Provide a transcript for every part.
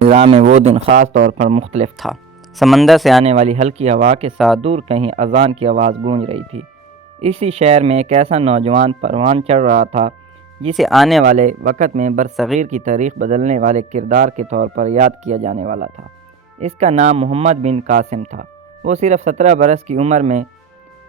نظام وہ دن خاص طور پر مختلف تھا۔ سمندر سے آنے والی ہلکی ہوا کے ساتھ دور کہیں اذان کی آواز گونج رہی تھی۔ اسی شہر میں ایک ایسا نوجوان پروان چڑھ رہا تھا جسے آنے والے وقت میں برصغیر کی تاریخ بدلنے والے کردار کے طور پر یاد کیا جانے والا تھا۔ اس کا نام محمد بن قاسم تھا۔ وہ صرف 17 برس کی عمر میں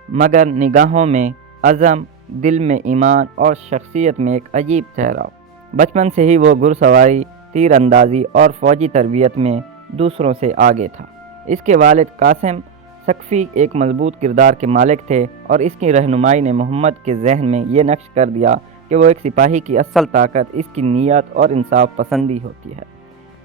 مگر نگاہوں میں عزم، دل میں ایمان اور شخصیت میں ایک عجیب ٹھہراؤ۔ بچپن سے ہی وہ گھڑ سواری، تیر اندازی اور فوجی تربیت میں دوسروں سے آگے تھا۔ اس کے والد قاسم ثقفی ایک مضبوط کردار کے مالک تھے اور اس کی رہنمائی نے محمد کے ذہن میں یہ نقش کر دیا کہ وہ ایک سپاہی کی اصل طاقت اس کی نیت اور انصاف پسندی ہوتی ہے۔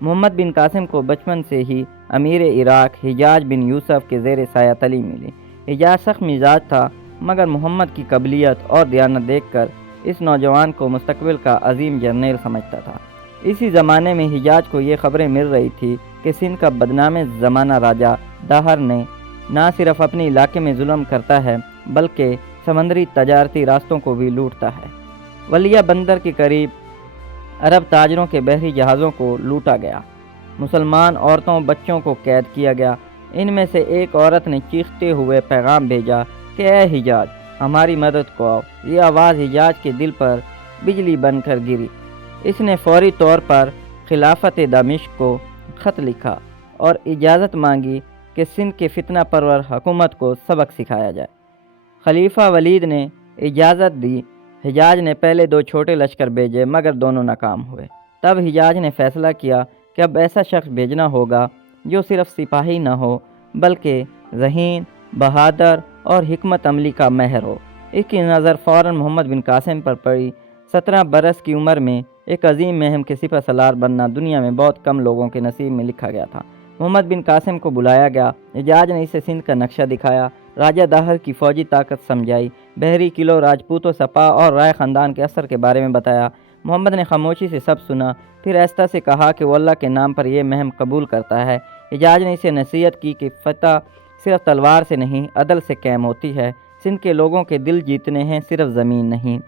محمد بن قاسم کو بچپن سے ہی امیر عراق حجاج بن یوسف کے زیر سایہ تعلیم ملی۔ حجاج سخت مزاج تھا مگر محمد کی قابلیت اور دیانت دیکھ کر اس نوجوان کو مستقبل کا عظیم جرنیل سمجھتا تھا۔ اسی زمانے میں حجاج کو یہ خبریں مل رہی تھی کہ سندھ کا بدنام زمانہ راجہ داہر نے نہ صرف اپنے علاقے میں ظلم کرتا ہے بلکہ سمندری تجارتی راستوں کو بھی لوٹتا ہے۔ ولیہ بندر کے قریب عرب تاجروں کے بحری جہازوں کو لوٹا گیا۔ مسلمان عورتوں بچوں کو قید کیا گیا۔ ان میں سے ایک عورت نے چیختے ہوئے پیغام بھیجا کہ اے حجاج، ہماری مدد کو آؤ۔ یہ آواز حجاج کے دل پر بجلی بن کر گری۔ اس نے فوری طور پر خلافت دمشق کو خط لکھا اور اجازت مانگی کہ سندھ کے فتنہ پرور حکومت کو سبق سکھایا جائے۔ خلیفہ ولید نے اجازت دی۔ حجاج نے پہلے 2 چھوٹے لشکر بھیجے مگر دونوں ناکام ہوئے۔ تب حجاج نے فیصلہ کیا کہ اب ایسا شخص بھیجنا ہوگا جو صرف سپاہی نہ ہو بلکہ ذہین، بہادر اور حکمت عملی کا ماہر ہو۔ اس کی نظر فوراً محمد بن قاسم پر پڑی۔ 17 برس کی عمر میں ایک عظیم مہم کے سپہ سالار بننا دنیا میں بہت کم لوگوں کے نصیب میں لکھا گیا تھا۔ محمد بن قاسم کو بلایا گیا۔ حجاج نے اسے سندھ کا نقشہ دکھایا، راجہ داہر کی فوجی طاقت سمجھائی، بحری قلعوں، راجپوتوں، سپاہ اور رائے خاندان کے اثر کے بارے میں بتایا۔ محمد نے خاموشی سے سب سنا، پھر آہستہ سے کہا کہ وہ اللہ کے نام پر یہ مہم قبول کرتا ہے۔ حجاج نے اسے نصیحت کی کہ فتح صرف تلوار سے نہیں، عدل سے قائم ہوتی ہے۔ سندھ کے لوگوں کے دل جیتنے ہیں، صرف زمین نہیں۔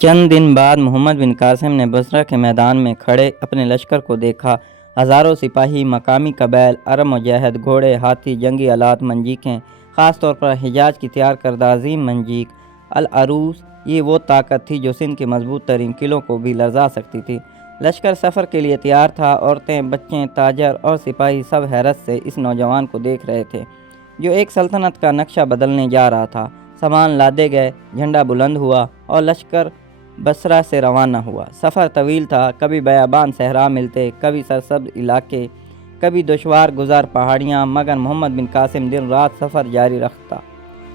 چند دن بعد محمد بن قاسم نے بصرہ کے میدان میں کھڑے اپنے لشکر کو دیکھا۔ ہزاروں سپاہی، مقامی قبائل، عرب مجاہد، گھوڑے، ہاتھی، جنگی آلات، منجیقیں، خاص طور پر حجاج کی تیار کردہ عظیم منجیق العروس۔ یہ وہ طاقت تھی جو سندھ کے مضبوط ترین قلعوں کو بھی لرزا سکتی تھی۔ لشکر سفر کے لیے تیار تھا۔ عورتیں، بچے، تاجر اور سپاہی سب حیرت سے اس نوجوان کو دیکھ رہے تھے جو ایک سلطنت کا نقشہ بدلنے جا رہا تھا۔ سامان لادے گئے، جھنڈا بلند ہوا اور لشکر بصرہ سے روانہ ہوا۔ سفر طویل تھا، کبھی بیابان صحرا ملتے، کبھی سرسبز علاقے، کبھی دشوار گزار پہاڑیاں، مگر محمد بن قاسم دن رات سفر جاری رکھتا۔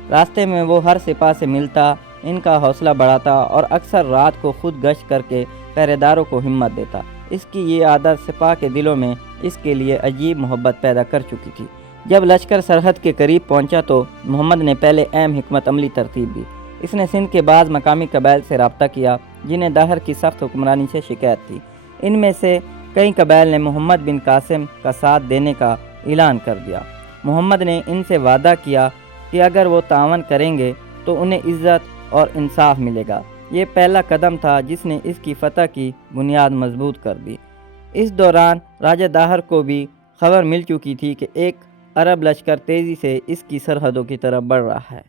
راستے میں وہ ہر سپاہ سے ملتا، ان کا حوصلہ بڑھاتا اور اکثر رات کو خود گشت کر کے پہرے داروں کو ہمت دیتا۔ اس کی یہ عادت سپاہ کے دلوں میں اس کے لیے عجیب محبت پیدا کر چکی تھی۔ جب لشکر سرحد کے قریب پہنچا تو محمد نے پہلے اہم حکمت عملی ترتیب دی۔ اس نے سندھ کے بعض مقامی قبائل سے رابطہ کیا جنہیں داہر کی سخت حکمرانی سے شکایت تھی۔ ان میں سے کئی قبائل نے محمد بن قاسم کا ساتھ دینے کا اعلان کر دیا۔ محمد نے ان سے وعدہ کیا کہ اگر وہ تعاون کریں گے تو انہیں عزت اور انصاف ملے گا۔ یہ پہلا قدم تھا جس نے اس کی فتح کی بنیاد مضبوط کر دی۔ اس دوران راجہ داہر کو بھی خبر مل چکی تھی کہ ایک عرب لشکر تیزی سے اس کی سرحدوں کی طرف بڑھ رہا ہے۔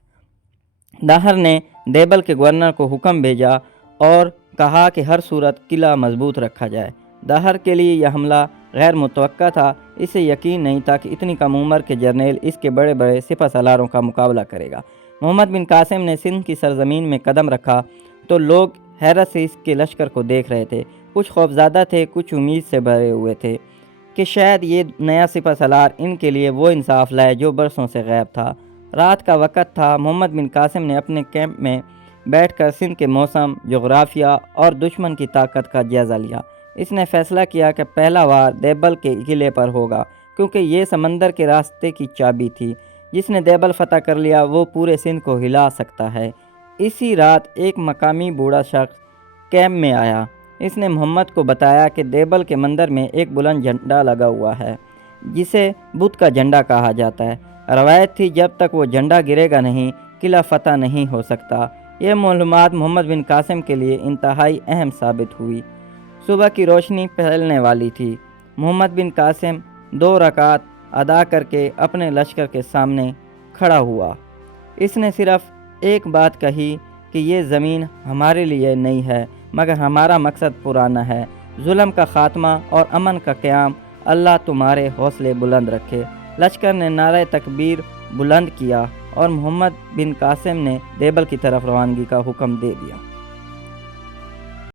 داہر نے دیبل کے گورنر کو حکم بھیجا اور کہا کہ ہر صورت قلعہ مضبوط رکھا جائے۔ داہر کے لیے یہ حملہ غیر متوقع تھا۔ اسے یقین نہیں تھا کہ اتنی کم عمر کے جرنیل اس کے بڑے بڑے سپہ سالاروں کا مقابلہ کرے گا۔ محمد بن قاسم نے سندھ کی سرزمین میں قدم رکھا تو لوگ حیرت سے اس کے لشکر کو دیکھ رہے تھے۔ کچھ خوفزدہ تھے، کچھ امید سے بھرے ہوئے تھے کہ شاید یہ نیا سپہ سالار ان کے لیے وہ انصاف لائے جو برسوں سے غائب تھا۔ رات کا وقت تھا۔ محمد بن قاسم نے اپنے کیمپ میں بیٹھ کر سندھ کے موسم، جغرافیہ اور دشمن کی طاقت کا جائزہ لیا۔ اس نے فیصلہ کیا کہ پہلا وار دیبل کے قلعے پر ہوگا کیونکہ یہ سمندر کے راستے کی چابی تھی۔ جس نے دیبل فتح کر لیا وہ پورے سندھ کو ہلا سکتا ہے۔ اسی رات ایک مقامی بوڑھا شخص کیمپ میں آیا۔ اس نے محمد کو بتایا کہ دیبل کے مندر میں ایک بلند جھنڈا لگا ہوا ہے جسے بدھ کا جھنڈا کہا جاتا ہے۔ روایت تھی جب تک وہ جھنڈا گرے گا نہیں، قلعہ فتح نہیں ہو سکتا۔ یہ معلومات محمد بن قاسم کے لیے انتہائی اہم ثابت ہوئی۔ صبح کی روشنی پھیلنے والی تھی۔ محمد بن قاسم 2 رکعت ادا کر کے اپنے لشکر کے سامنے کھڑا ہوا۔ اس نے صرف ایک بات کہی کہ یہ زمین ہمارے لیے نہیں ہے، مگر ہمارا مقصد پرانا ہے، ظلم کا خاتمہ اور امن کا قیام۔ اللہ تمہارے حوصلے بلند رکھے۔ لشکر نے نعرہ تکبیر بلند کیا اور محمد بن قاسم نے دیبل کی طرف روانگی کا حکم دے دیا۔